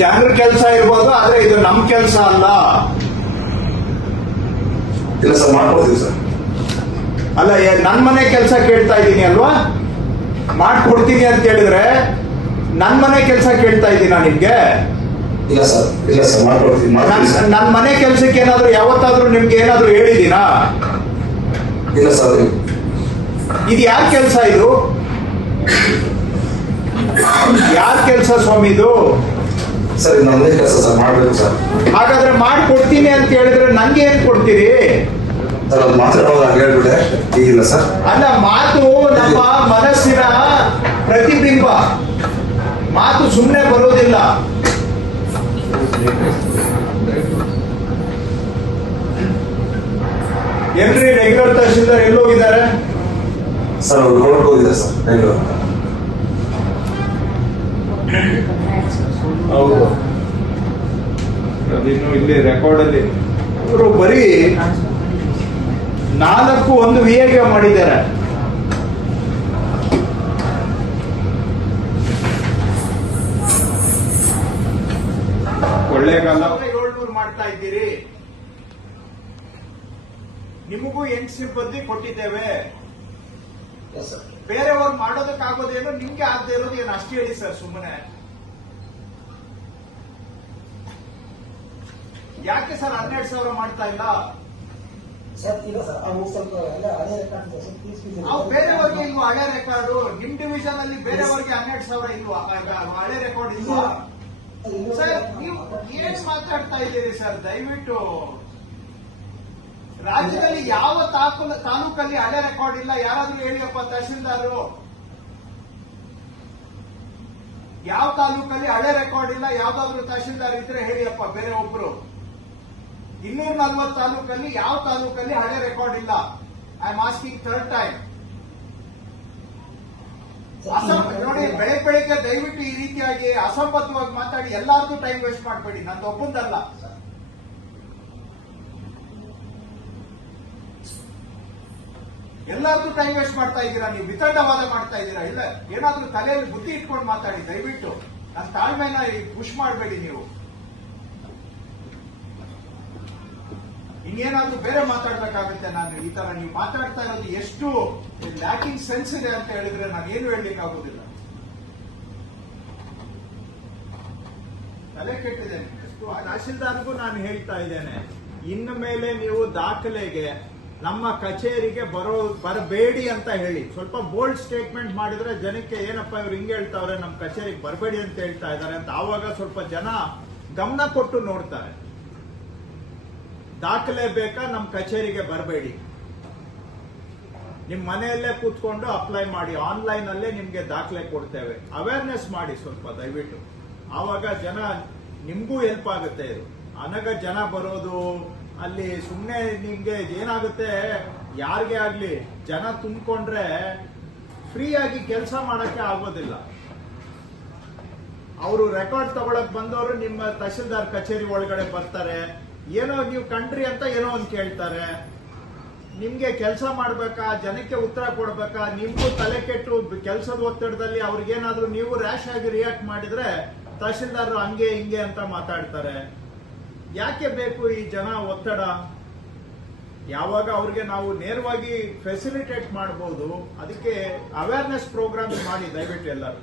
ಜನರ ಕೆಲಸ ಇರ್ಬೋದು, ಆದ್ರೆ ಇದು ನಮ್ ಕೆಲಸ ಅಲ್ಲ. ಇಲ್ಲ ಸರ್, ಮಾಡ್ಕೊಡ್ತೀವಿ ಸರ್. ಅಲ್ಲ, ನನ್ ಮನೆ ಕೆಲಸ ಕೇಳ್ತಾ ಇದ್ದೀನಿ ಅಲ್ವಾ? ಮಾಡ್ಕೊಡ್ತೀನಿ ಅಂತ ಹೇಳಿದ್ರೆ ನನ್ ಮನೆ ಕೆಲಸ ಕೇಳ್ತಾ ಇದ್ದೀನ ನಿಮ್ಗೆ? ಇಲ್ಲ ಸರ್, ಇಲ್ಲ ಸರ್, ಮಾಡ್ಕೊಡ್ತೀನಿ. ನನ್ ಮನೆ ಕೆಲ್ಸಕ್ಕೆ ಏನಾದ್ರು ಯಾವತ್ತಾದ್ರೂ ನಿಮ್ಗೆ ಏನಾದ್ರು ಹೇಳಿದೀನಾ? ಇಲ್ಲ ಸರ್. ಇದು ಯಾರ ಕೆಲಸ? ಇದು ಯಾರ ಕೆಲಸ ಸ್ವಾಮಿ? ಇದು ಸರ್, ಇದು ನಮ್ಮದೇ ಕೆಲಸ ಸರ್, ಮಾಡ್ಬೇಕು ಸರ್. ಹಾಗಾದ್ರೆ ಮಾಡ್ಕೊಡ್ತೀನಿ ಅಂತ ಹೇಳಿದ್ರೆ ನನ್ಗೆ ಏನ್ ಕೊಡ್ತೀರಿ? ಸರ್, ಅದು ಮಾತಾಡೋದು ಹಂಗೆ ಹೇಳ್ಬಿಟ್ಟೆ, ಈಗಿಲ್ಲ ಸರ್. ಅಲ್ಲ, ಮಾತು ನಮ್ಮ ಮನಸ್ಸಿನ ಪ್ರತಿಬಿಂಬ. ಮಾತು ಸುಮ್ಮನೆ ಬರೋದಿಲ್ಲ. ಎಲ್ರಿ ರೆಗ್ಯುಲರ್ ತಹಶೀಲ್ದಾರ್ ಎಲ್ಲೋಗಿದ್ದಾರೆ? ಸರ್, ಅವ್ರು ಕೋರ್ಟ್ ಹೋಗಿದ್ದಾರೆ ಸರ್, ಬೆಂಗಳೂರು. ಹೌದು, ಅದಿನ್ನು ಇಲ್ಲಿ ರೆಕಾರ್ಡ್ ಅಲ್ಲಿ ಅವರು ಬರೀ 4 ವಿಎಗೆ ಮಾಡಿದ್ದಾರೆ. ಕೊಳ್ಳೇಗಾಲ 700 ಮಾಡ್ತಾ ಇದ್ದೀರಿ. ನಿಮಗೂ 8 ಸಿಬ್ಬಂದಿ ಕೊಟ್ಟಿದ್ದೇವೆ. ಬೇರೆಯವ್ರು ಮಾಡೋದಕ್ಕಾಗೋದೇನು, ನಿಮ್ಗೆ ಆಗದೆ ಇರೋದು ಏನು? ಅಷ್ಟು ಹೇಳಿ ಸರ್. ಸುಮ್ಮನೆ ಯಾಕೆ ಸರ್ 12,000 ಮಾಡ್ತಾ ಇಲ್ಲ? ಬೇರೆಯವ್ರಿಗೆ ಇಲ್ವಾ ಹಳೆ ರೆಕಾರ್ಡು? ನಿಮ್ ಡಿವಿಷನ್ ಅಲ್ಲಿ ಬೇರೆಯವ್ರಿಗೆ 12,000 ಇಲ್ವಾ? ಹಳೆ ರೆಕಾರ್ಡ್ ಇಲ್ವಾ? ಸರ್, ನೀವು ಏನ್ ಮಾತಾಡ್ತಾ ಇದ್ದೀರಿ ಸರ್? ದಯವಿಟ್ಟು ರಾಜ್ಯದಲ್ಲಿ ಯಾವ ತಾಲೂಕಲ್ಲಿ ಹಳೆ ರೆಕಾರ್ಡ್ ಇಲ್ಲ? ಯಾರಾದ್ರೂ ಹೇಳಿಯಪ್ಪ ತಹಶೀಲ್ದಾರು. ಯಾವ ತಾಲೂಕಲ್ಲಿ ಹಳೆ ರೆಕಾರ್ಡ್ ಇಲ್ಲ? ಯಾವ್ದಾದ್ರು ತಹಶೀಲ್ದಾರ್ ಇದ್ರೆ ಹೇಳಿಯಪ್ಪ, ಬೇರೆ ಒಬ್ರು. 240 ತಾಲೂಕಲ್ಲಿ ಯಾವ ತಾಲೂಕಲ್ಲಿ ಹಳೆ ರೆಕಾರ್ಡ್ ಇಲ್ಲ? I am asking third time. ನೋಡಿ, ಬೆಳಿಗ್ಗೆ ದಯವಿಟ್ಟು ಈ ರೀತಿಯಾಗಿ ಅಸಂಬದ್ಧವಾಗಿ ಮಾತಾಡಿ ಎಲ್ಲಾರ್ದು ಟೈಮ್ ವೇಸ್ಟ್ ಮಾಡಬೇಡಿ. ನಂದು ಒಬ್ಬಂದಲ್ಲ. ಎಲ್ಲಾರ್ದು ಟೈಮ್ ವೇಸ್ಟ್ ಮಾಡ್ತಾ ಇದ್ದೀರಾ ನೀವು. ವಿತಂಡವಾದ ಮಾಡ್ತಾ ಇದ್ದೀರಾ. ಇಲ್ಲ, ಏನಾದ್ರೂ ತಲೆಯಲ್ಲಿ ಬುದ್ಧಿ ಇಟ್ಕೊಂಡು ಮಾತಾಡಿ ದಯವಿಟ್ಟು. ನನ್ನ ತಾಳ್ಮೆನ ಪುಷ್ ಮಾಡಬೇಡಿ ನೀವು. ಇನ್ನೇನಾದ್ರೂ ಬೇರೆ ಮಾತಾಡ್ಬೇಕಾಗುತ್ತೆ. ನಾನು ಈ ತರ ನೀವು ಮಾತಾಡ್ತಾ ಇರೋದು ಎಷ್ಟು ಲ್ಯಾಕಿಂಗ್ ಸೆನ್ಸ್ ಇದೆ ಅಂತ ಹೇಳಿದ್ರೆ ನಾನು ಏನು ಹೇಳಲಿಕ್ಕೆ ಆಗೋದಿಲ್ಲ. ತಲೆ ಕೆಟ್ಟಿದೆ. ತಹಶೀಲ್ದಾರ್ಗೂ ನಾನು ಹೇಳ್ತಾ ಇದ್ದೇನೆ, ಇನ್ನು ಮೇಲೆ ನೀವು ದಾಖಲೆಗೆ ನಮ್ಮ ಕಚೇರಿಗೆ ಬರಬೇಡಿ ಅಂತ ಹೇಳಿ. ಸ್ವಲ್ಪ ಬೋಲ್ಡ್ ಸ್ಟೇಟ್ಮೆಂಟ್ ಮಾಡಿದ್ರೆ ಜನಕ್ಕೆ ಏನಪ್ಪ ಇವ್ರು ಹಿಂಗೆ ಹೇಳ್ತಾವ್ರೆ, ನಮ್ಮ ಕಚೇರಿಗೆ ಬರಬೇಡಿ ಅಂತ ಹೇಳ್ತಾ ಇದ್ದಾರೆ ಅಂತ ಆವಾಗ ಸ್ವಲ್ಪ ಜನ ಗಮನ ಕೊಟ್ಟು ನೋಡ್ತಾರೆ. ದಾಖಲೆ ಬೇಕಾ? ನಮ್ಮ ಕಚೇರಿಗೆ ಬರಬೇಡಿ. ನಿಮ್ ಮನೆಯಲ್ಲೇ ಕೂತ್ಕೊಂಡು ಅಪ್ಲೈ ಮಾಡಿ. ಆನ್ಲೈನ್ ಅಲ್ಲೇ ನಿಮ್ಗೆ ದಾಖಲೆ ಕೊಡ್ತೇವೆ. ಅವೇರ್ನೆಸ್ ಮಾಡಿ ಸ್ವಲ್ಪ ದಯವಿಟ್ಟು. ಆವಾಗ ಜನ ನಿಮ್ಗೂ ಹೆಲ್ಪ್ ಆಗುತ್ತೆ. ಇದು ಅನಗ ಜನ ಬರೋದು ಅಲ್ಲಿ ಸುಮ್ಮನೆ ನಿಮ್ಗೆ ಏನಾಗುತ್ತೆ, ಯಾರಿಗೆ ಆಗ್ಲಿ ಜನ ತುಂಬಿಕೊಂಡ್ರೆ ಫ್ರೀ ಆಗಿ ಕೆಲಸ ಮಾಡಕ್ಕೆ ಆಗೋದಿಲ್ಲ. ಅವರು ರೆಕಾರ್ಡ್ ತಗೊಳಕ್ ಬಂದವರು ನಿಮ್ಮ ತಹಶೀಲ್ದಾರ್ ಕಚೇರಿ ಒಳಗಡೆ ಬರ್ತಾರೆ. ಏನೋ ನೀವು ಕಂಡ್ರಿ ಅಂತ ಏನೋ ಒಂದು ಕೇಳ್ತಾರೆ. ನಿಮ್ಗೆ ಕೆಲಸ ಮಾಡ್ಬೇಕಾ, ಜನಕ್ಕೆ ಉತ್ತರ ಕೊಡ್ಬೇಕಾ? ನಿಮ್ಗೂ ತಲೆ ಕೆಟ್ಟು ಕೆಲಸದ ಒತ್ತಡದಲ್ಲಿ ಅವ್ರಿಗೇನಾದ್ರೂ ನೀವು ರ್ಯಾಶ್ ಆಗಿ ರಿಯಾಕ್ಟ್ ಮಾಡಿದ್ರೆ ತಹಶೀಲ್ದಾರ್ ಹಂಗೆ ಹಿಂಗೆ ಅಂತ ಮಾತಾಡ್ತಾರೆ. ಯಾಕೆ ಬೇಕು ಈ ಜನ ಒತ್ತಡ? ಯಾವಾಗ ಅವ್ರಿಗೆ ನಾವು ನೇರವಾಗಿ ಫೆಸಿಲಿಟೇಟ್ ಮಾಡಬಹುದು. ಅದಕ್ಕೆ ಅವೇರ್ನೆಸ್ ಪ್ರೋಗ್ರಾಮ್ ಮಾಡಿ ದಯವಿಟ್ಟು ಎಲ್ಲರೂ.